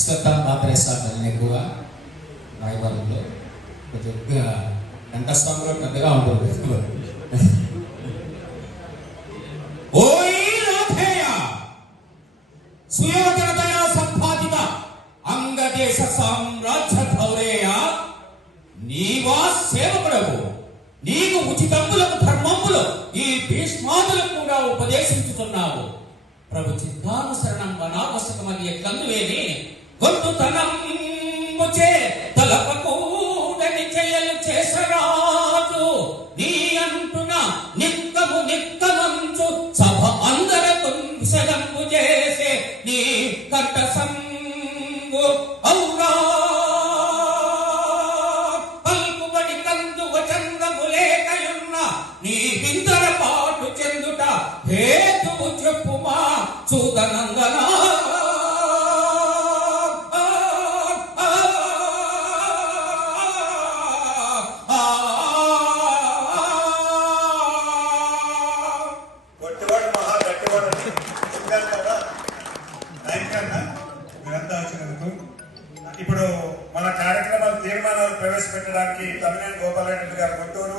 అశ్వత్థామ మాత్రేస్తా ఎక్కువ రాయబారంలో కొద్దిగా గంటస్వామిలో పెద్దగా ఉంటుంది. సుయోధనతయా సంపాదిత అంగదేశ సామ్రాజ్య ధౌరేయ, నీవా సేవకుడవు, నీకు ఉచితములకు ధర్మములు ఈ భీష్మాదులకు కూడా ఉపదేశించుతున్నావు. ప్రభు చిత్తానుసరణం వనావశ్యకమని ఎట్లందువేని గొంతుతనముచే తలపకూడని చెయ్యలు చేసరాజు, నీ అంటున నిక్కము నిక్కమంచు సభ అందరకు విషదంపు చేసే నీ కట్ట సంగు ఔరా పల్కుబడి కందువ చందములేకయున్న నీ హిందర పాటు చెందుట హేతువు చెప్పుమా చూదనందనా. ఇప్పుడు మన కార్యక్రమాలు తీర్మానాలు ప్రవేశపెట్టడానికి తమ్మినేని గోపాలరెడ్డి గారు గుంటూరు,